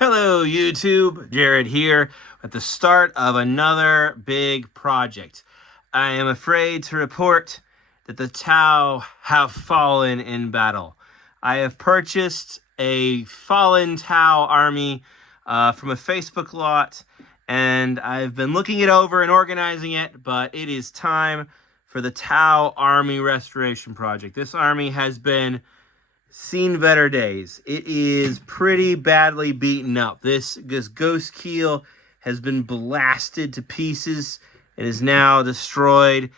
Hello YouTube, Jared here at the start of another big project. I am afraid to report that the Tau have fallen in battle. I have purchased a fallen Tau army from a Facebook lot, and I've been looking it over and organizing it, but it is time for the Tau army restoration project. This army has been seen better days. It is pretty badly beaten up. This ghost keel has been blasted to pieces and is now destroyed.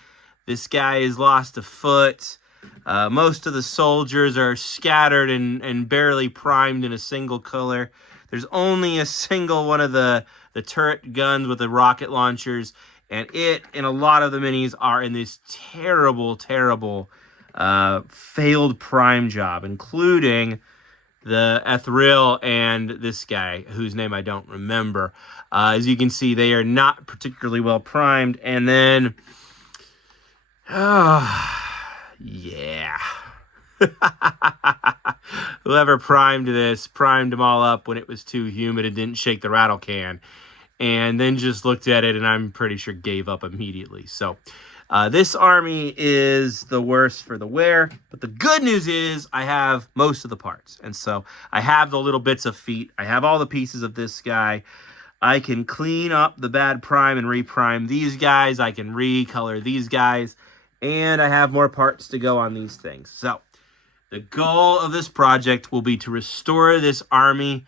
This guy has lost a foot. Most of the soldiers are scattered and barely primed in a single color. There's only a single one of the turret guns with the rocket launchers, and it and a lot of the minis are in this terrible failed prime job, including the Ethereal and this guy, whose name I don't remember. As you can see, they are not particularly well primed. And then, yeah. Whoever primed this, primed them all up when it was too humid and didn't shake the rattle can. And then just looked at it and I'm pretty sure gave up immediately. So this army is the worst for the wear, but the good news is I have most of the parts. And so I have the little bits of feet. I have all the pieces of this guy. I can clean up the bad prime and reprime these guys. I can recolor these guys. And I have more parts to go on these things. So the goal of this project will be to restore this army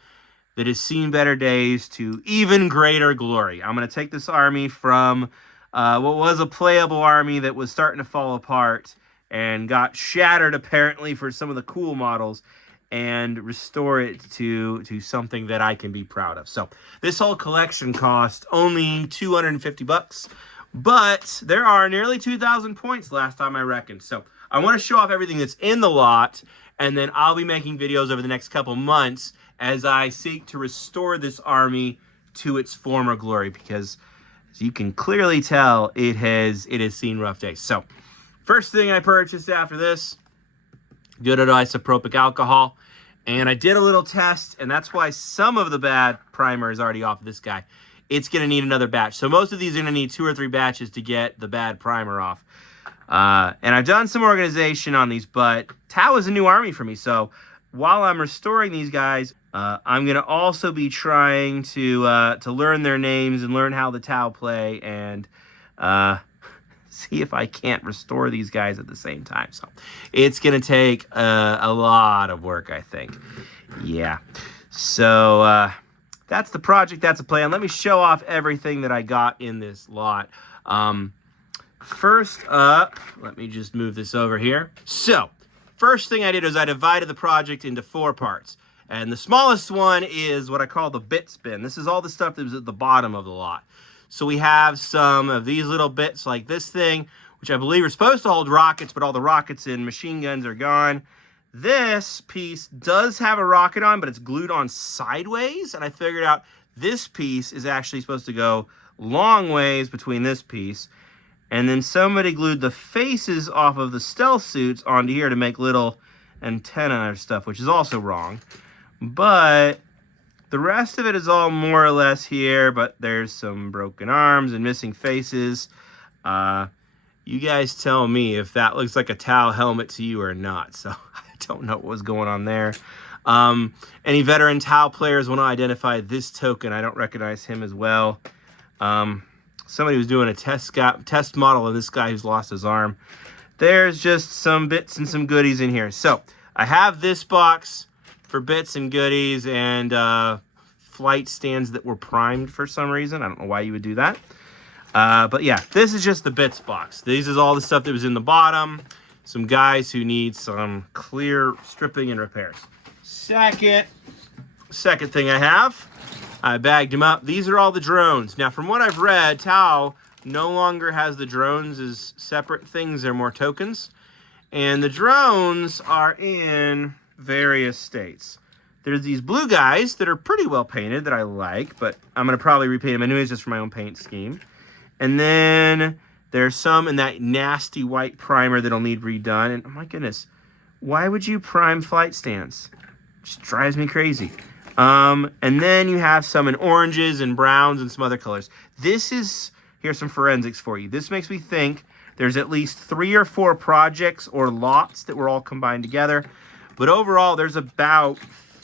that has seen better days to even greater glory. I'm going to take this army from what was a playable army that was starting to fall apart and got shattered apparently for some of the cool models, and restore it to something that I can be proud of. So this whole collection cost only $250, but there are nearly 2,000 points last time I reckoned. So I want to show off everything that's in the lot, and then I'll be making videos over the next couple months as I seek to restore this army to its former glory, because as you can clearly tell, it has seen rough days. So first thing I purchased after this, good old isopropyl alcohol. And I did a little test, and that's why some of the bad primer is already off of this guy. It's going to need another batch. So most of these are going to need 2 or 3 batches to get the bad primer off. And I've done some organization on these, but Tau is a new army for me. So while I'm restoring these guys, I'm going to also be trying to learn their names and learn how the Tau play, and see if I can't restore these guys at the same time. So it's going to take a lot of work, I think. Yeah. So that's the project. That's a plan. Let me show off everything that I got in this lot. First up, let me just move this over here. So first thing I did was I divided the project into 4 parts. And the smallest one is what I call the bit bin. This is all the stuff that was at the bottom of the lot. So we have some of these little bits like this thing, which I believe are supposed to hold rockets, but all the rockets and machine guns are gone. This piece does have a rocket on, but it's glued on sideways. And I figured out this piece is actually supposed to go long ways between this piece. And then somebody glued the faces off of the stealth suits onto here to make little antenna or stuff, which is also wrong. But the rest of it is all more or less here, but there's some broken arms and missing faces. You guys tell me if that looks like a Tau helmet to you or not. So I don't know what was going on there. Any veteran Tau players want to identify this token? I don't recognize him as well. Somebody was doing a test model of this guy who's lost his arm. There's just some bits and some goodies in here. So I have this box for bits and goodies and flight stands that were primed for some reason. I don't know why you would do that. But yeah, this is just the bits box. This is all the stuff that was in the bottom. Some guys who need some clear stripping and repairs. Second thing I bagged them up. These are all the drones. Now, from what I've read, Tau no longer has the drones as separate things. They're more tokens. And the drones are in various states. There's these blue guys that are pretty well painted that I like, but I'm going to probably repaint them anyways just for my own paint scheme. And then there's some in that nasty white primer that'll need redone. And oh my goodness, why would you prime flight stands? It just drives me crazy. And then you have some in oranges and browns and some other colors. Here's some forensics for you. This makes me think there's at least 3 or 4 projects or lots that were all combined together. But overall, there's about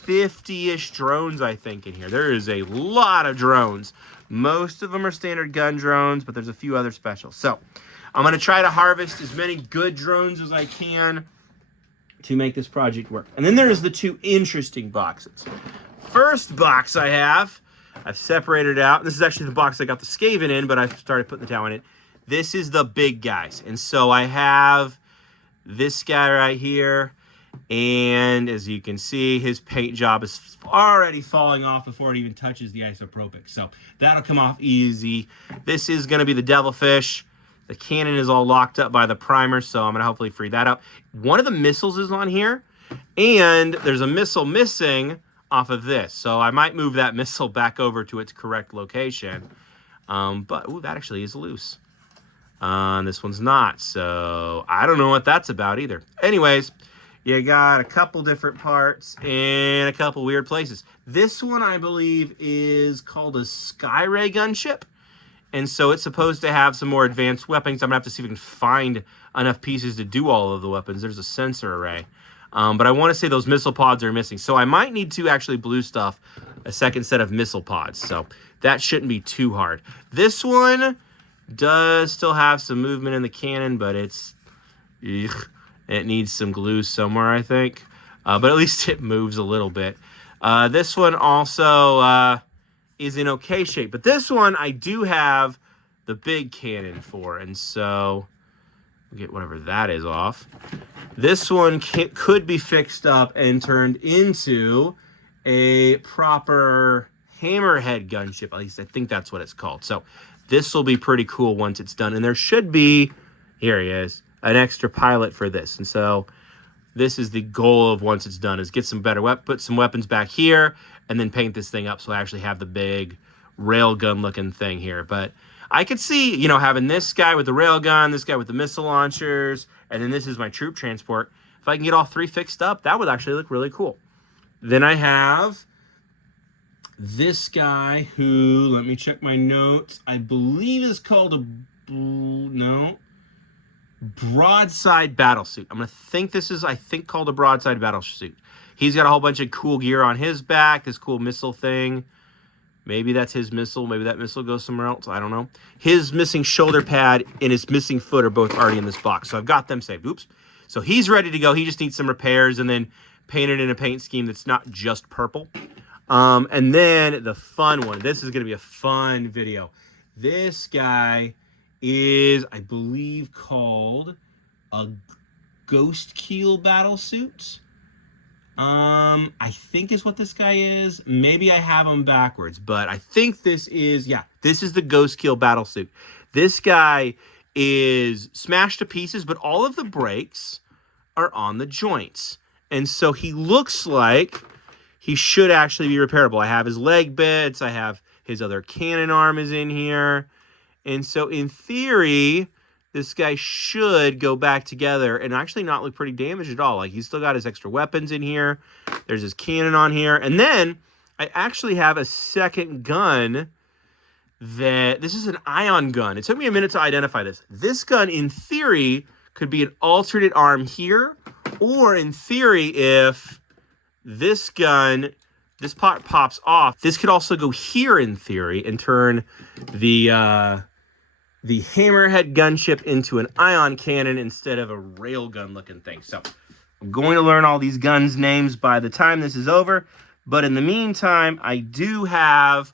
50-ish drones, I think, in here. There is a lot of drones. Most of them are standard gun drones, but there's a few other specials. So I'm going to try to harvest as many good drones as I can to make this project work. And then there's the 2 interesting boxes. First box I've separated out. This is actually the box I got the Skaven in, but I've started putting the Talon in. This is the big guys. And so I have this guy right here. And as you can see, his paint job is already falling off before it even touches the isopropic. So that'll come off easy. This is going to be the Devilfish. The cannon is all locked up by the primer, so I'm going to hopefully free that up. One of the missiles is on here, and there's a missile missing off of this. So I might move that missile back over to its correct location. But, ooh, that actually is loose. This one's not, so I don't know what that's about either. Anyways, you got a couple different parts in a couple weird places. This one, I believe, is called a Skyray gunship. And so it's supposed to have some more advanced weapons. I'm going to have to see if we can find enough pieces to do all of the weapons. There's a sensor array. But I want to say those missile pods are missing. So I might need to actually blue stuff a second set of missile pods. So that shouldn't be too hard. This one does still have some movement in the cannon, but it needs some glue somewhere, I think. But at least it moves a little bit. This one also is in okay shape. But this one I do have the big cannon for. And so we'll get whatever that is off. This one could be fixed up and turned into a proper hammerhead gunship. At least I think that's what it's called. So this will be pretty cool once it's done. And there should be, here he is, an extra pilot for this. And so this is the goal of once it's done, is get some better put some weapons back here and then paint this thing up so I actually have the big railgun looking thing here. But I could see, you know, having this guy with the railgun, this guy with the missile launchers, and then this is my troop transport. If I can get all 3 fixed up, that would actually look really cool. Then I have this guy who, let me check my notes, I believe is called a, broadside battlesuit. I'm going to think this is, called a broadside battlesuit. He's got a whole bunch of cool gear on his back, this cool missile thing. Maybe that's his missile. Maybe that missile goes somewhere else. I don't know. His missing shoulder pad and his missing foot are both already in this box. So I've got them saved. Oops. So he's ready to go. He just needs some repairs and then painted in a paint scheme that's not just purple. And then the fun one. This is going to be a fun video. This guy is, I believe, called a Ghost Keel battlesuit. I think is what this guy is. Maybe I have him backwards, but I think this is, yeah, this is the Ghost Keel battlesuit. This guy is smashed to pieces, but all of the brakes are on the joints. And so he looks like he should actually be repairable. I have his leg bits. I have his other cannon arm is in here. And so in theory, this guy should go back together and actually not look pretty damaged at all. Like, he's still got his extra weapons in here. There's his cannon on here. And then I actually have a second gun this is an ion gun. It took me a minute to identify this. This gun, in theory, could be an alternate arm here. Or in theory, if this gun, this pot pops off, this could also go here in theory and turn the hammerhead gunship into an ion cannon instead of a railgun looking thing. So I'm going to learn all these guns' names by the time this is over. But in the meantime, I do have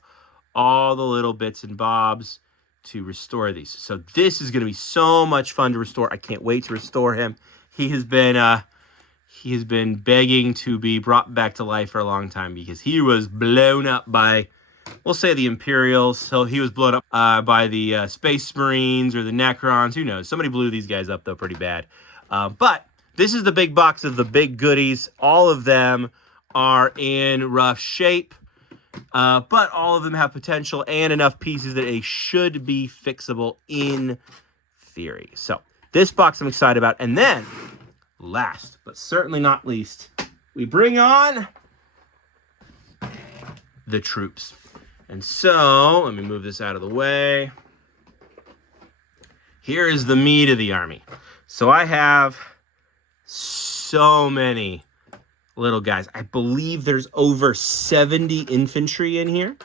all the little bits and bobs to restore these. So this is going to be so much fun to restore. I can't wait to restore him. He has been begging to be brought back to life for a long time because he was blown up by, we'll say, the Imperials. So he was blown up by the Space Marines or the Necrons. Who knows? Somebody blew these guys up, though, pretty bad. But this is the big box of the big goodies. All of them are in rough shape. But all of them have potential and enough pieces that they should be fixable in theory. So this box I'm excited about. And then, last but certainly not least, we bring on the troops. And so, let me move this out of the way. Here is the meat of the army. So I have so many little guys. I believe there's over 70 infantry in here.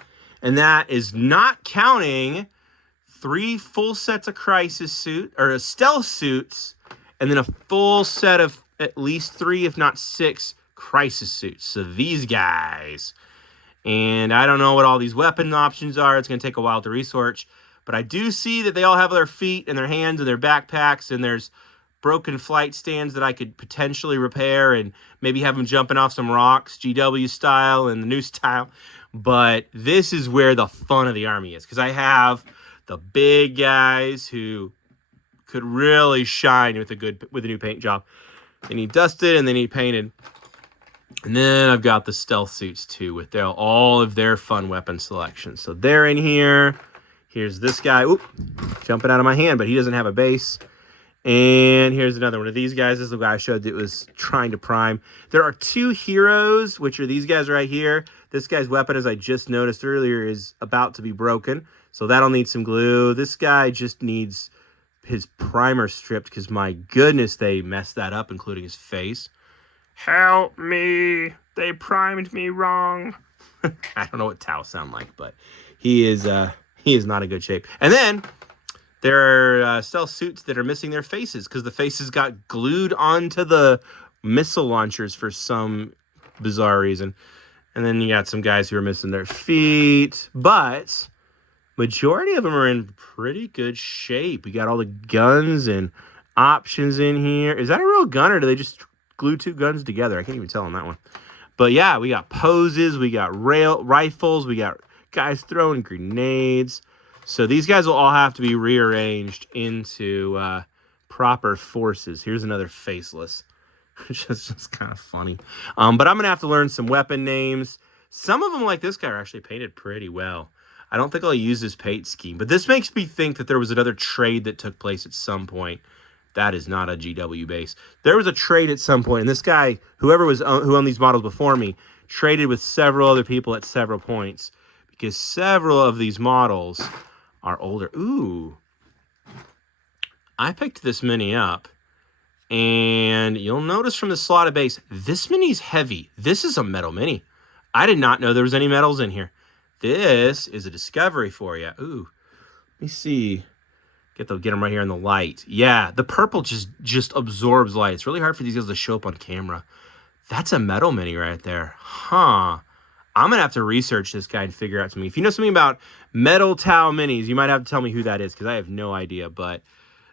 And that is not counting 3 full sets of crisis suit or stealth suits, and then a full set of at least 3, if not 6, crisis suits. So these guys. And I don't know what all these weapon options are. It's going to take a while to research. But I do see that they all have their feet and their hands and their backpacks, and there's broken flight stands that I could potentially repair and maybe have them jumping off some rocks, GW style and the new style. But this is where the fun of the army is, because I have the big guys who could really shine with a new paint job. They need dusted and they need painted. And then I've got the stealth suits too, with all of their fun weapon selections. So they're in here. Here's this guy. Oop, jumping out of my hand, but he doesn't have a base. And here's another one of these guys. This is the guy I showed that was trying to prime. There are 2 heroes, which are these guys right here. This guy's weapon, as I just noticed earlier, is about to be broken. So that'll need some glue. This guy just needs his primer stripped because, my goodness, they messed that up, including his face. Help me. They primed me wrong. I don't know what Tau sound like, but he is not in good shape. And then there are stealth suits that are missing their faces because the faces got glued onto the missile launchers for some bizarre reason. And then you got some guys who are missing their feet, but majority of them are in pretty good shape. We got all the guns and options in here. Is that a real gun, or do they just glue 2 guns together? I can't even tell on that one. But yeah, we got poses, we got rifles, we got guys throwing grenades. So these guys will all have to be rearranged into proper forces. Here's another faceless, which is just kind of funny. But I'm going to have to learn some weapon names. Some of them, like this guy, are actually painted pretty well. I don't think I'll use this paint scheme, but this makes me think that there was another trade that took place at some point. That is not a GW base. There was a trade at some point, and this guy, who owned these models before me, traded with several other people at several points, because several of these models are older. Ooh. I picked this mini up, and you'll notice from the slotted base, this mini's heavy. This is a metal mini. I did not know there was any metals in here. This is a discovery for you. Ooh. Let me see. Get them right here in the light. Yeah, the purple just absorbs light. It's really hard for these guys to show up on camera. That's a metal mini right there. Huh. I'm going to have to research this guy and figure out something. If you know something about metal Tau minis, you might have to tell me who that is, because I have no idea. But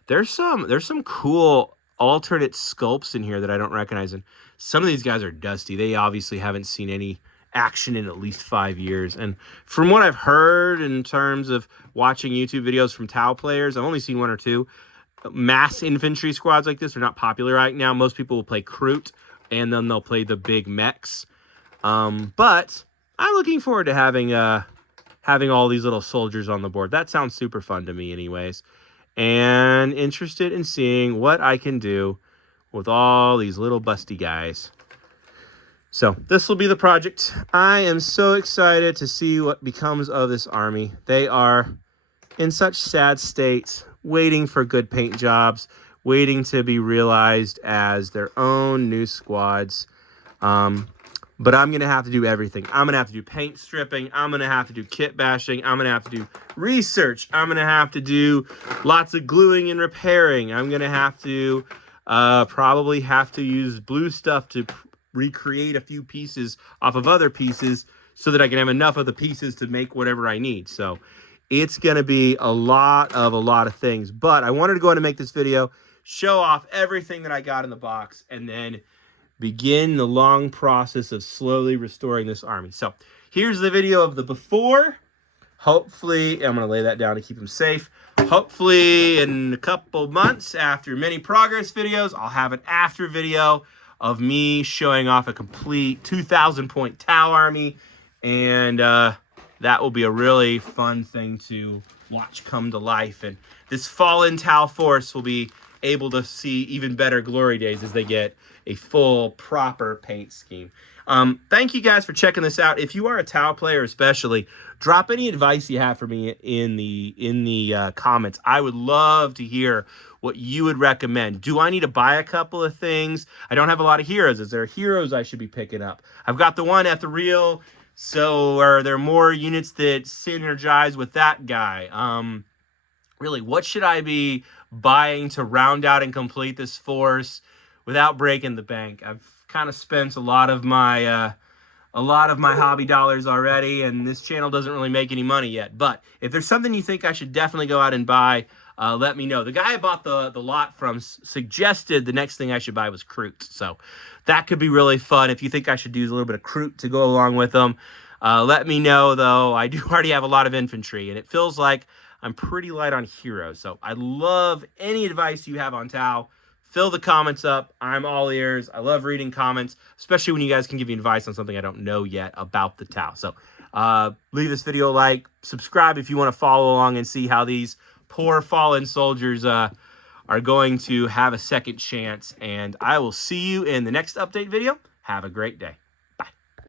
there's some cool alternate sculpts in here that I don't recognize. And some of these guys are dusty. They obviously haven't seen any action in at least 5 years. And from what I've heard in terms of watching YouTube videos from Tau players, I've only seen 1 or 2. Mass infantry squads like this are not popular right now. Most people will play Kroot, and then they'll play the big mechs. But I'm looking forward to having all these little soldiers on the board. That sounds super fun to me anyways. And interested in seeing what I can do with all these little busty guys. So this will be the project. I am so excited to see what becomes of this army. They are in such sad states, waiting for good paint jobs, waiting to be realized as their own new squads. But I'm going to have to do everything. I'm going to have to do paint stripping. I'm going to have to do kit bashing. I'm going to have to do research. I'm going to have to do lots of gluing and repairing. I'm going to have to probably have to use blue stuff to recreate a few pieces off of other pieces so that I can have enough of the pieces to make whatever I need. So it's going to be a lot of things. But I wanted to go ahead and make this video, show off everything that I got in the box, and then begin the long process of slowly restoring this army. So here's the video of the before. Hopefully, I'm going to lay that down to keep them safe. Hopefully in a couple months after many progress videos, I'll have an after video of me showing off a complete 2,000 point Tau army. And that will be a really fun thing to watch come to life. And this fallen Tau force will be able to see even better glory days as they get a full, proper paint scheme. Thank you guys for checking this out. If you are a Tau player especially, drop any advice you have for me in the comments. I would love to hear what you would recommend. Do I need to buy a couple of things? I don't have a lot of heroes. Is there heroes I should be picking up? I've got the one ethereal, so are there more units that synergize with that guy? Really, what should I be buying to round out and complete this force without breaking the bank? I've kind of spent a lot of my hobby dollars already, and this channel doesn't really make any money yet. But if there's something you think I should definitely go out and buy, let me know. The guy I bought the lot from suggested the next thing I should buy was Croots, so that could be really fun. If you think I should do a little bit of Croot to go along with them, let me know, though. I do already have a lot of infantry, and it feels like I'm pretty light on heroes, so I love any advice you have on Tau. Fill the comments up. I'm all ears. I love reading comments, especially when you guys can give me advice on something I don't know yet about the Tau. So leave this video a like. Subscribe if you want to follow along and see how these poor fallen soldiers are going to have a second chance. And I will see you in the next update video. Have a great day.